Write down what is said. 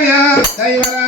దైవరాయో